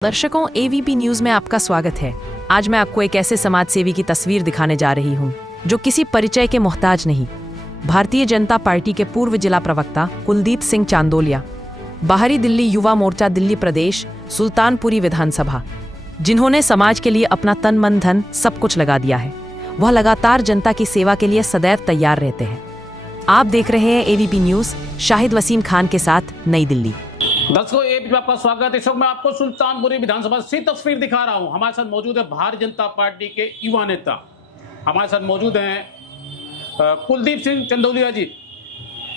दर्शकों, AVP news में आपका स्वागत है। आज मैं आपको एक ऐसे समाज सेवी की तस्वीर दिखाने जा रही हूं जो किसी परिचय के मोहताज नहीं। भारतीय जनता पार्टी के पूर्व जिला प्रवक्ता कुलदीप सिंह चांदोलिया, बाहरी दिल्ली युवा मोर्चा दिल्ली प्रदेश, सुल्तानपुरी विधानसभा, जिन्होंने समाज के लिए अपना तन मन धन सब कुछ लगा दिया है। वह लगातार जनता की सेवा के लिए सदैव तैयार रहते हैं। आप देख रहे हैं एवीपी न्यूज, शाहिद वसीम खान के साथ, नई दिल्ली। दर्शकों, एपी में आपका स्वागत है। इस वक्त मैं आपको सुल्तानपुरी विधानसभा से तस्वीर दिखा रहा हूं। हमारे साथ मौजूद है भारतीय जनता पार्टी के युवा नेता, हमारे साथ मौजूद हैं कुलदीप सिंह चंदौलिया जी,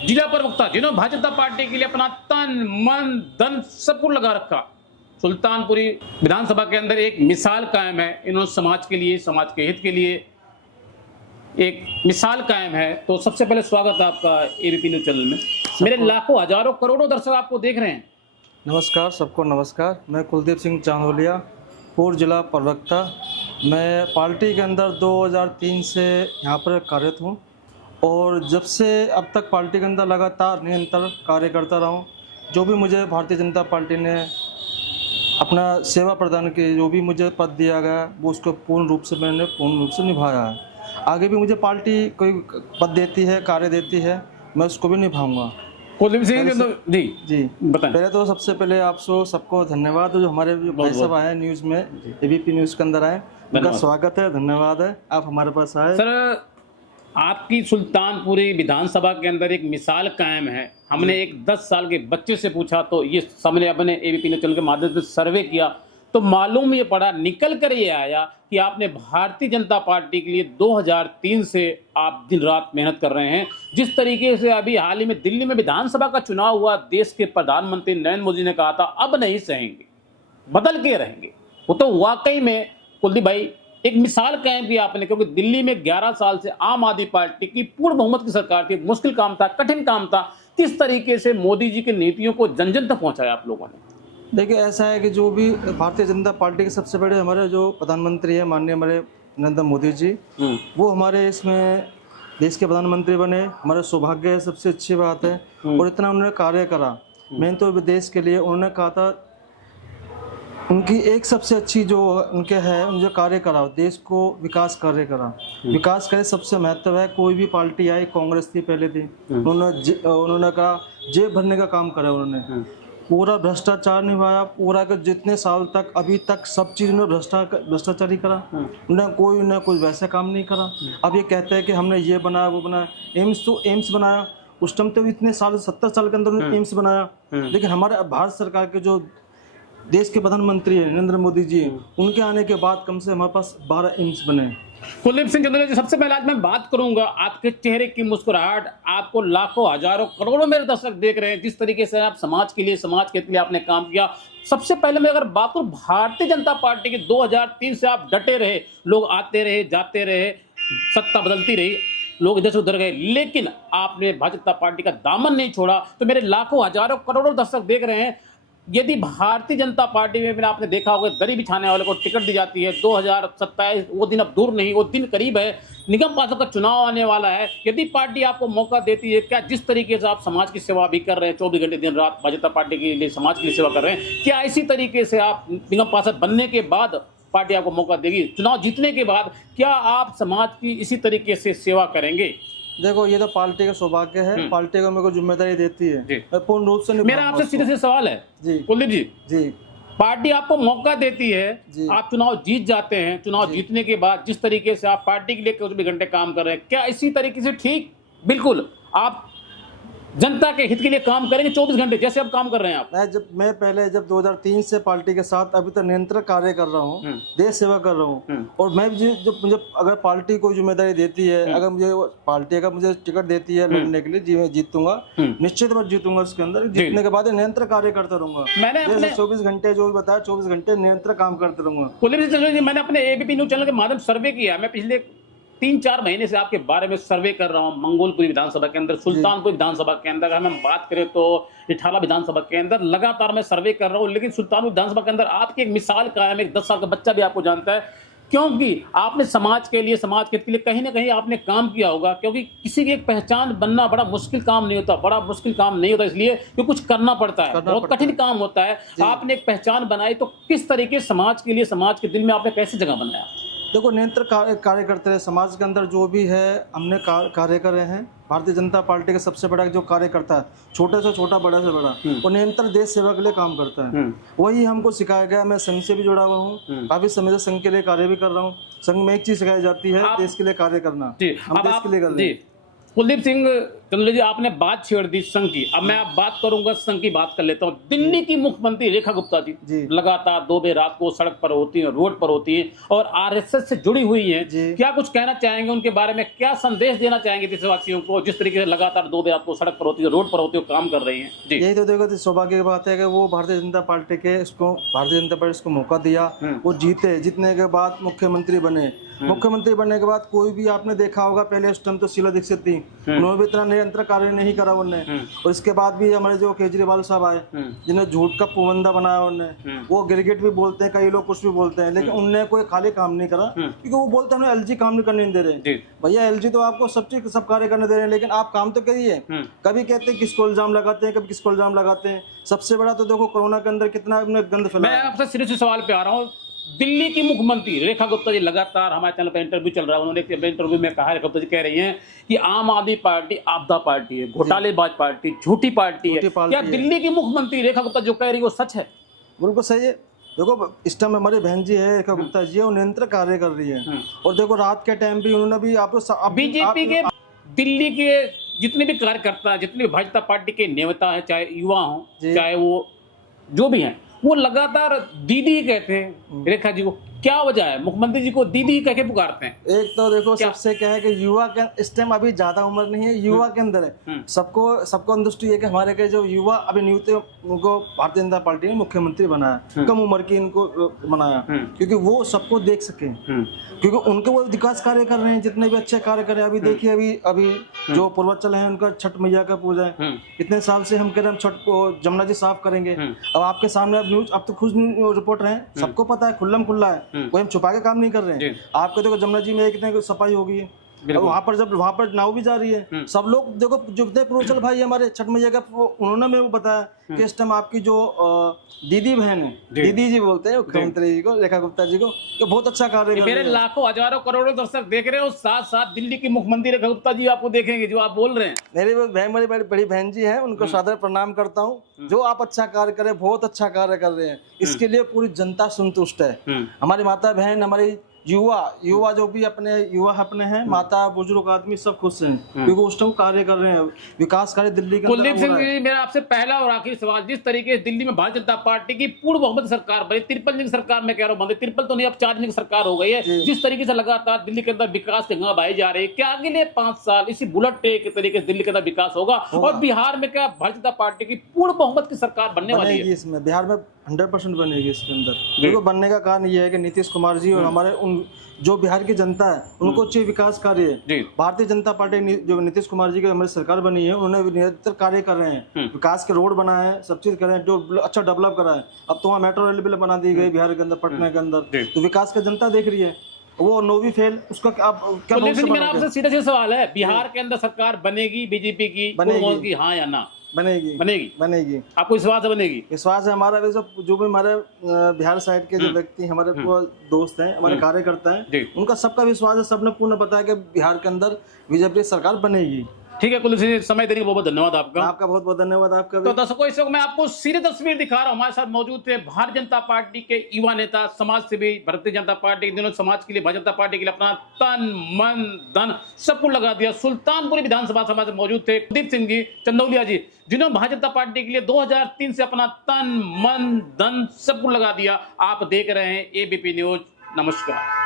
जिला प्रवक्ता, जिन्होंने भारतीय जनता पार्टी के लिए अपना तन मन धन सब कुछ लगा रखा। सुल्तानपुरी विधानसभा के अंदर एक मिसाल कायम है। इन्होंने समाज के लिए, समाज के हित के लिए एक मिसाल कायम है। तो सबसे पहले स्वागत है आपका एबीपी न्यूज चैनल में। मेरे लाखों हजारों करोड़ों दर्शक आपको देख रहे हैं। नमस्कार, सबको नमस्कार। मैं कुलदीप सिंह चांदोलिया, पूर्व जिला प्रवक्ता। मैं पार्टी के अंदर 2003 से यहाँ पर कार्यरत हूँ और जब से अब तक पार्टी के अंदर लगातार निरंतर कार्य करता रहा हूँ। जो भी मुझे भारतीय जनता पार्टी ने अपना सेवा प्रदान की, जो भी मुझे पद दिया गया, वो उसको पूर्ण रूप से निभाया है। आगे भी मुझे पार्टी कोई पद देती है, कार्य देती है, मैं उसको भी निभाऊंगा। कुलदीप सिंह जी बताएं। पहले तो सबसे पहले आप सबको धन्यवाद, जो हमारे भाई साहब आए न्यूज़ में, एबीपी न्यूज़ के अंदर आए, उनका स्वागत है, धन्यवाद है आप हमारे पास आए। सर, आपकी सुल्तानपुरी विधानसभा के अंदर एक मिसाल कायम है। हमने एक 10 साल के बच्चे से पूछा तो ये सामने अपने एबीपी न्यूज़ चैनल के माध्यम से सर्वे किया तो मालूम ये पड़ा, निकल कर ये आया कि आपने भारतीय जनता पार्टी के लिए 2003 से आप दिन रात मेहनत कर रहे हैं। जिस तरीके से अभी हाल ही में दिल्ली में विधानसभा का चुनाव हुआ, देश के प्रधानमंत्री नरेंद्र मोदी ने कहा था अब नहीं सहेंगे, बदल के रहेंगे। वो तो वाकई में कुलदीप भाई एक मिसाल कायम की आपने, क्योंकि दिल्ली में 11 साल से आम आदमी पार्टी की पूर्ण बहुमत की सरकार थी। मुश्किल काम था, कठिन काम था। किस तरीके से मोदी जी की नीतियों को जन जन तक पहुंचाया आप लोगों ने? देखिए, ऐसा है कि जो भी भारतीय जनता पार्टी के सबसे बड़े हमारे जो प्रधानमंत्री है, माननीय हमारे नरेंद्र मोदी जी, वो हमारे इसमें देश के प्रधानमंत्री बने, हमारे सौभाग्य है, सबसे अच्छी बात है। और इतना उन्होंने कार्य करा, मैंने तो देश के लिए उन्होंने कहा था, उनकी एक सबसे अच्छी जो उनके है, उनसे कार्य करा, देश को विकास कार्य करा। विकास करे सबसे महत्व है। कोई भी पार्टी आई, कांग्रेस थी पहले थी, उन्होंने कहा जेब भरने का काम करा। उन्होंने पूरा भ्रष्टाचार निभाया, पूरा के जितने साल तक अभी तक सब चीज़ में भ्रष्टाचार ही करा। उन्होंने कोई वैसा काम नहीं करा। अब ये कहते हैं कि हमने ये बनाया, वो बनाया। एम्स बनाया, उस टाइम तो इतने साल, 70 साल के अंदर उन्होंने एम्स बनाया। लेकिन हमारे भारत सरकार के जो देश के प्रधानमंत्री है नरेंद्र मोदी जी, उनके आने के बाद कम से हमारे पास 12 एम्स बने। कुलदीप सिंह चंदौलिया जी, सबसे पहले आज मैं बात करूंगा आपके चेहरे की मुस्कुराहट। आपको लाखों हजारों करोड़ों मेरे दर्शक देख रहे हैं, जिस तरीके से आप समाज के लिए, समाज के लिए आपने काम किया। सबसे पहले मैं अगर बात करूं भारतीय जनता पार्टी के 2003 से आप डटे रहे, लोग आते रहे जाते रहे, सत्ता बदलती रही, लोग इधर से उधर गए, लेकिन आपने भारतीय जनता पार्टी का दामन नहीं छोड़ा। तो मेरे लाखों हजारों करोड़ों दर्शक देख रहे हैं, यदि भारतीय जनता पार्टी में आपने देखा होगा दरी बिछाने वाले को टिकट दी जाती है 2027, वो दिन अब दूर नहीं, वो दिन करीब है। निगम पार्षद का चुनाव आने वाला है। यदि पार्टी आपको मौका देती है, क्या जिस तरीके से आप समाज की सेवा भी कर रहे हैं, 24 घंटे दिन रात भारतीय जनता पार्टी के लिए, समाज की सेवा कर रहे हैं, क्या इसी तरीके से आप निगम पार्षद बनने के बाद पार्टी आपको मौका देगी, चुनाव जीतने के बाद क्या आप समाज की इसी तरीके से सेवा करेंगे? देखो, ये तो पार्टी का सौभाग्य है, पार्टी को मेरे को जिम्मेदारी देती है, मैं पूर्ण रूप से मेरा आपसे सीधे से सवाल है जी कुलदीप जी, पार्टी आपको मौका देती है, आप चुनाव जीत जाते हैं, चुनाव जीतने के बाद जिस तरीके से आप पार्टी के लिए 24 घंटे काम कर रहे हैं, क्या इसी तरीके से ठीक बिल्कुल आप जनता के हित के लिए काम करेंगे 24 घंटे जैसे अब काम कर रहे हैं आप? मैं पहले जब 2003 से पार्टी के साथ अभी तक निरंतर कार्य कर रहा हूँ, देश सेवा कर रहा हूँ। और मैं जब मुझे अगर पार्टी कोई जिम्मेदारी देती है, अगर मुझे पार्टी अगर मुझे टिकट देती है लड़ने के लिए, जी मैं जीतूंगा, निश्चित मैं जीतूंगा। उसके अंदर जीतने के बाद निरंतर कार्य करता रहूंगा। मैंने 24 घंटे जो भी बताया, 24 घंटे निरंतर काम करते रहूंगा। मैंने अपने एबीपी न्यूज चैनल के माध्यम सर्वे किया, मैं पिछले 3-4 महीने से आपके बारे में सर्वे कर रहा हूं। मंगोलपुरी विधानसभा के अंदर, सुल्तानपुर विधानसभा के अंदर, अगर हम बात करें तो इटाला विधानसभा के अंदर लगातार मैं सर्वे कर रहा हूं। लेकिन सुल्तानपुर विधानसभा के अंदर आपकी एक मिसाल कायम है, 10 साल का बच्चा भी आपको जानता है। क्योंकि आपने समाज के लिए, समाज के हित के लिए कहीं ना कहीं आपने काम किया होगा, क्योंकि किसी की एक पहचान बनना बड़ा मुश्किल काम नहीं होता, बड़ा मुश्किल काम नहीं होता, इसलिए कि कुछ करना पड़ता है, बहुत कठिन काम होता है। आपने एक पहचान बनाई, तो किस तरीके समाज के लिए, समाज के दिल में आपने कैसे जगह बनाया? देखो, निरंतर कार्य करते रहे, समाज के अंदर जो भी है हमने कार्य कर रहे हैं। भारतीय जनता पार्टी का सबसे बड़ा जो कार्यकर्ता है, छोटे से छोटा, बड़ा से बड़ा, वो निरंतर देश सेवा के लिए काम करता है। वही हमको सिखाया गया। मैं संघ से भी जुड़ा हुआ हूँ, काफी समय से संघ के लिए कार्य भी कर रहा हूँ। संघ में एक चीज सिखाई जाती है, देश के लिए कार्य करना। हम देश के लिए कर रहे हैं। कुलदीप सिंह चंदौलिया जी, आपने बात छेड़ दी संघ की, अब मैं बात करूंगा संघ की, बात कर लेता हूं। दिल्ली की मुख्यमंत्री रेखा गुप्ता जी लगातार 2 बजे रात को सड़क पर होती हैं, रोड पर होती हैं और आरएसएस से जुड़ी हुई हैं। क्या कुछ कहना चाहेंगे उनके बारे में? क्या संदेश देना चाहेंगे देशवासियों को, जिस तरीके से लगातार 2 बजे रात को सड़क पर होती है, रोड पर होती है, काम कर रही है? यही तो देखो, सौभाग्य की बात है कि वो भारतीय जनता पार्टी को मौका दिया, वो जीतने के बाद मुख्यमंत्री बने। मुख्यमंत्री बनने के बाद कोई भी आपने देखा होगा, पहले उस टाइम तो शीला दीक्षित थी, उन्होंने भी इतना निरंतर कार्य नहीं करा उन्होंने। और इसके बाद भी हमारे जो केजरीवाल साहब आए, जिन्हें झूठ का पुबंदा बनाया उन्होंने, वो गिरगिट भी बोलते हैं, कई लोग कुछ भी बोलते हैं, लेकिन उनने कोई खाली काम नहीं करा, क्योंकि वो बोलते हैं हमें एलजी काम नहीं करने दे रहे। भैया, एलजी तो आपको सब कार्य करने दे रहे हैं, लेकिन आप काम तो करिए। कभी कहते हैं किसको इल्जाम लगाते हैं, कभी किसको इल्जाम लगाते हैं। सबसे बड़ा तो देखो, कोरोना के अंदर कितना गंद फैला। मैं आपसे सीधे से सवाल पे आ रहा हूँ। दिल्ली की मुख्यमंत्री रेखा गुप्ता जी, लगातार हमारे चैनल पर इंटरव्यू चल रहा है, उन्होंने इंटरव्यू में कहा, रेखा गुप्ता जी कह रही हैं कि आम आदमी पार्टी आपदा पार्टी है, घोटालेबाज पार्टी, झूठी पार्टी है। क्या दिल्ली की मुख्यमंत्री रेखा गुप्ता जो कह रही है वो सच है? बिल्कुल सही है। देखो, इस टाइम हमारी बहन जी है रेखा गुप्ता जी, वो निरंतर कार्य कर रही है। और देखो, रात के टाइम भी उन्होंने भी आपको बीजेपी के दिल्ली के जितने भी कार्यकर्ता, जितने भी भाजपा पार्टी के नेता है, चाहे युवा हो, चाहे वो जो भी हैं, वो लगातार दीदी कहते हैं रेखा जी को। क्या वजह है मुख्यमंत्री जी को दीदी कह के पुकारते हैं? एक तो देखो, सबसे क्या है कि युवा के इस टाइम अभी ज्यादा उम्र नहीं है, युवा के अंदर है। सबको अंतुष्टि है कि हमारे के जो युवा अभी नियुक्त, उनको भारतीय जनता पार्टी ने मुख्यमंत्री बनाया, कम उम्र की इनको बनाया, क्योंकि वो सबको देख सके, क्योंकि उनके वो विकास कार्य कर रहे हैं, जितने भी अच्छे कार्य कर रहे हैं। अभी देखिए, अभी जो पूर्वांचल है उनका छठ मैया का पूजा है, इतने साल से हम कह रहे हैं हम छठ को जमुना जी साफ करेंगे। अब आपके सामने अब न्यूज, अब तो खुद रिपोर्टर हैं, सबको पता है, खुला है, कोई हम छुपा के काम नहीं कर रहे हैं। आपको देखो, जमुना जी में कितने सफाई हो गई है, वहाँ पर नाव भी जा रही है। सब लोग देखो, जितने पूर्वांचल भाई हमारे छठ मैया का, उन्होंने मेरे को बताया कि इस टाइम आपकी जो दीदी बहन है, दीदी जी बोलते हैं मुख्यमंत्री जी को, रेखा गुप्ता जी को, कि बहुत अच्छा कार्य कर रहे हैं। मेरे लाखों हजारों करोड़ों दर्शक देख रहे हो, साथ साथ दिल्ली की मुख्यमंत्री रेखा गुप्ता जी आपको देखेंगे, जो आप बोल रहे हैं। मेरी बड़ी बहन जी है, उनको सादर प्रणाम करता हूँ। जो आप अच्छा कार्य करें, बहुत अच्छा कार्य कर रहे हैं, इसके लिए पूरी जनता संतुष्ट है। हमारी माता बहन, हमारी युवा जो भी अपने हैं, माता बुजुर्ग आदमी सब खुश हैं, क्योंकि उस टाइम कार्य कर रहे हैं, विकास कार्य दिल्ली के अंदर। कुलदीप सिंह जी, मेरा आपसे पहला और आखिरी सवाल, जिस तरीके से दिल्ली में भारतीय जनता पार्टी की पूर्ण बहुमत सरकार बनी, 53 की सरकार में कह रहा हूँ, 53 तो नहीं, अब 4 की सरकार हो गई है, जिस तरीके से लगातार दिल्ली के अंदर विकास की गंगा बहाई जा रही है, क्या अगले 5 साल इसी बुलेट ट्रेन के तरीके से दिल्ली के अंदर विकास होगा? और बिहार में क्या भारतीय जनता पार्टी की पूर्ण बहुमत की सरकार बनने वाली है? इसमें बिहार में 100% बनेगी। इसके अंदर देखो, बनने का कारण ये है कि नीतीश कुमार जी और हमारे उन जो बिहार की जनता है, उनको अच्छे विकास कार्य है। भारतीय जनता पार्टी जो नीतीश कुमार जी की हमारी सरकार बनी है, उन्होंने निरंतर कार्य कर रहे हैं, विकास के रोड बनाए हैं, सब चीज कर रहे हैं, जो अच्छा डेवलप करा है। अब तो वहाँ मेट्रो रेल भी बना दी गई बिहार के अंदर, पटना के अंदर, तो विकास का जनता देख रही है। वो नो भी फेल, उसका आप क्या? मेरा आपसे सीधा सवाल है, बिहार के अंदर सरकार बनेगी बीजेपी की, बनेगी हाँ या ना? बनेगी। आपको विश्वास है बनेगी? विश्वास है हमारा। जो भी हमारे बिहार साइड के जो व्यक्ति हमारे दोस्त हैं, हमारे कार्यकर्ता हैं, उनका सबका विश्वास है, सबने पूर्ण पता है कि बिहार के अंदर बीजेपी सरकार बनेगी। ठीक है कुलदीप सिंह, समय देने के बहुत धन्यवाद आपका। आपका बहुत बहुत धन्यवाद आपका भी। तो दर्शकों, इस वक्त मैं आपको सीधी तस्वीर दिखा रहा हूं। हमारे साथ मौजूद थे भारतीय जनता पार्टी के युवा नेता, समाज सेवी, भारतीय जनता पार्टी के दिनों समाज के लिए, भारतीय जनता पार्टी के लिए अपना तन मन धन सब कुछ लगा दिया। सुल्तानपुर विधानसभा सभा से मौजूद थे कुलदीप सिंह जी चंदौलिया जी, जिन्होंने भारतीय जनता पार्टी के लिए 2003 से अपना तन मन धन सब कुछ लगा दिया। आप देख रहे हैं एबीपी न्यूज। नमस्कार।